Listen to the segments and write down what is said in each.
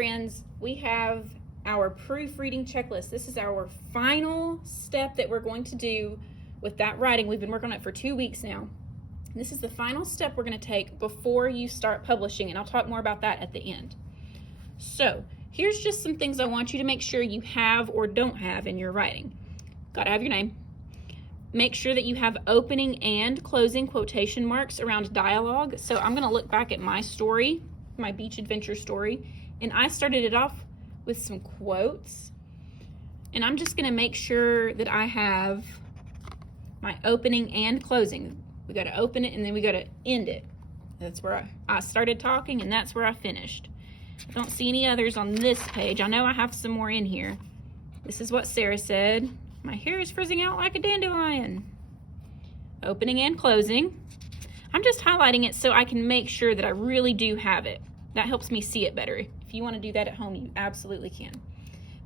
friends, we have our proofreading checklist. This is our final step that we're going to do with that writing. We've been working on it for 2 weeks now. This is the final step we're going to take before you start publishing, and I'll talk more about that at the end. So here's just some things I want you to make sure you have or don't have in your writing. Got to have your name. Make sure that you have opening and closing quotation marks around dialogue. So I'm going to look back at my story, my beach adventure story, and I started it off with some quotes, and I'm just going to make sure that I have my opening and closing. We got to open it and then we got to end it. That's where I started talking, and that's where I finished. I don't see any others on this page. I know I have some more in here. This is what Sarah said. My hair is frizzing out like a dandelion. Opening and closing. I'm just highlighting it so I can make sure that I really do have it. That helps me see it better. If you want to do that at home, you absolutely can.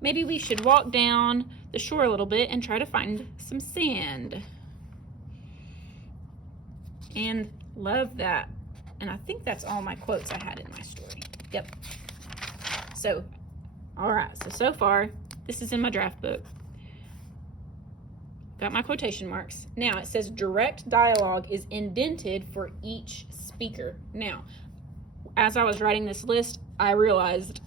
Maybe we should walk down the shore a little bit and try to find some sand. And love that. And I think that's all my quotes I had in my story. Yep. So, all right. So far, this is in my draft book. Got my quotation marks. Now it says direct dialogue is indented for each speaker. Now, as I was writing this list, I realized,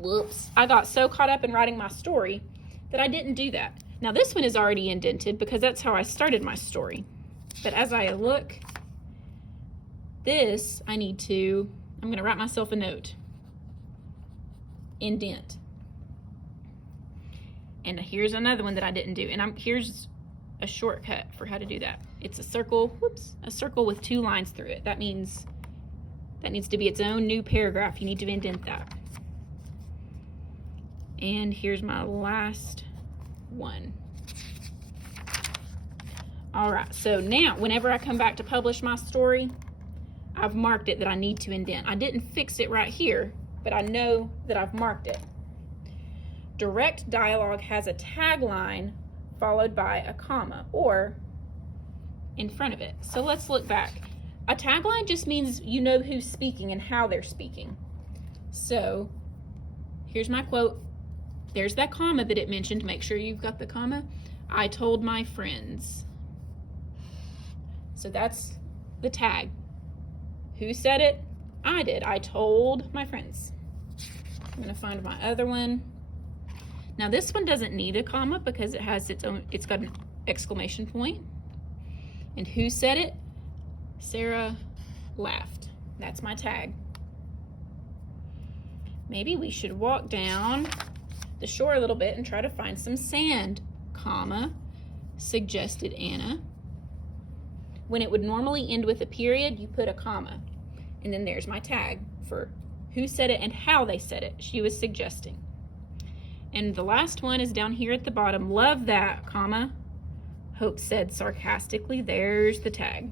whoops, I got so caught up in writing my story that I didn't do that. Now this one is already indented because that's how I started my story. But as I look, this I'm going to write myself a note. Indent. And here's another one that I didn't do. And here's a shortcut for how to do that. It's a circle, a circle with 2 lines through it. That means that needs to be its own new paragraph. You need to indent that. And here's my last one. All right, so now whenever I come back to publish my story, I've marked it that I need to indent. I didn't fix it right here, but I know that I've marked it. Direct dialogue has a tagline followed by a comma or in front of it. So let's look back. A tagline just means you know who's speaking and how they're speaking. So here's my quote. There's that comma that it mentioned. Make sure you've got the comma. I told my friends. So that's the tag. Who said it? I did. I told my friends. I'm going to find my other one. Now this one doesn't need a comma because it has it's got an exclamation point. And who said it? Sarah laughed. That's my tag. Maybe we should walk down the shore a little bit and try to find some sand, comma, suggested Anna. When it would normally end with a period, you put a comma. And then there's my tag for who said it and how they said it. She was suggesting. And the last one is down here at the bottom. Love that, comma. Hope said sarcastically. There's the tag.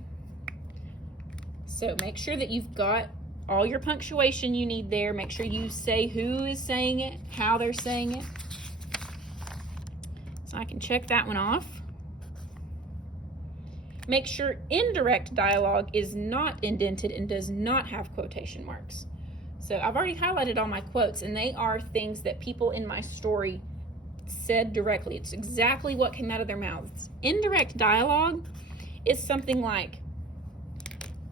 So make sure that you've got all your punctuation you need there. Make sure you say who is saying it, how they're saying it. So I can check that one off. Make sure indirect dialogue is not indented and does not have quotation marks. So I've already highlighted all my quotes, and they are things that people in my story said directly. It's exactly what came out of their mouths. Indirect dialogue is something like,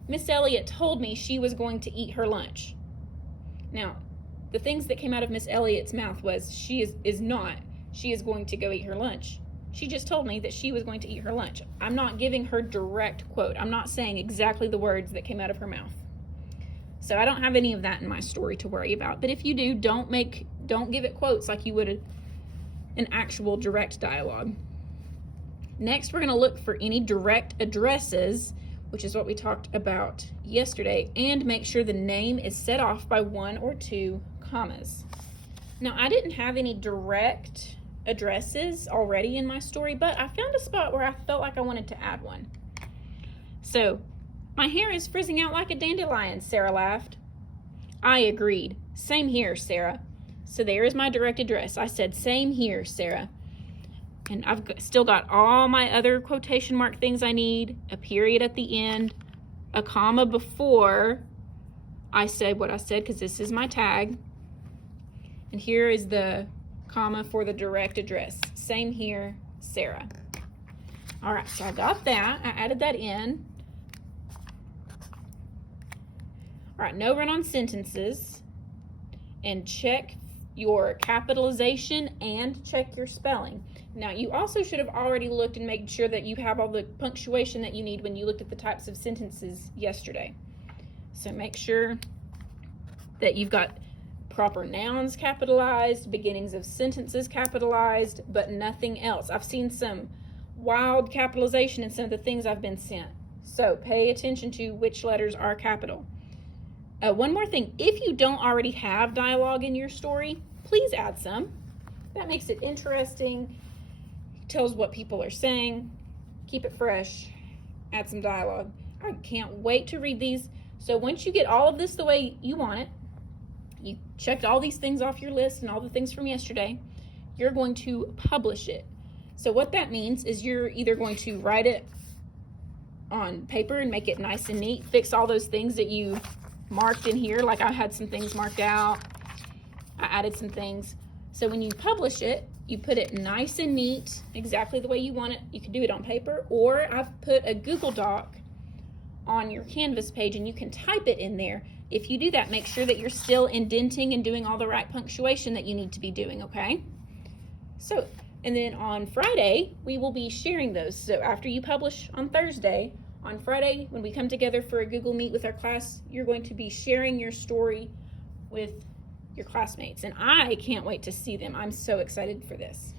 Miss Elliott told me she was going to eat her lunch. Now, the things that came out of Miss Elliott's mouth was she is going to go eat her lunch. She just told me that she was going to eat her lunch. I'm not giving her direct quote. I'm not saying exactly the words that came out of her mouth. So I don't have any of that in my story to worry about. But if you do, don't give it quotes like you would an actual direct dialogue. Next, we're going to look for any direct addresses, which is what we talked about yesterday, and make sure the name is set off by 1 or 2 commas. Now, I didn't have any direct addresses already in my story, but I found a spot where I felt like I wanted to add one. So, my hair is frizzing out like a dandelion, Sarah laughed. I agreed. Same here, Sarah. So there is my direct address. I said, same here, Sarah. And I've still got all my other quotation mark things I need, a period at the end, a comma before I said what I said, because this is my tag. And here is the comma for the direct address. Same here, Sarah. All right, so I got that. I added that in. All right, no run-on sentences. And check your capitalization and check your spelling. Now, you also should have already looked and made sure that you have all the punctuation that you need when you looked at the types of sentences yesterday. So make sure that you've got proper nouns capitalized, beginnings of sentences capitalized, but nothing else. I've seen some wild capitalization in some of the things I've been sent. So pay attention to which letters are capital. One more thing, if you don't already have dialogue in your story, please add some. That makes it interesting, tells what people are saying, keep it fresh, add some dialogue. I can't wait to read these. So once you get all of this the way you want it, you checked all these things off your list and all the things from yesterday, you're going to publish it. So what that means is you're either going to write it on paper and make it nice and neat, fix all those things that you marked in here, like I had some things marked out, I added some things. So when you publish it, you put it nice and neat, exactly the way you want it. You can do it on paper, or I've put a Google Doc on your Canvas page and you can type it in there. If you do that, make sure that you're still indenting and doing all the right punctuation that you need to be doing, okay? So, and then on Friday, we will be sharing those. So after you publish on Thursday, on Friday, when we come together for a Google Meet with our class, you're going to be sharing your story with your classmates. And I can't wait to see them. I'm so excited for this.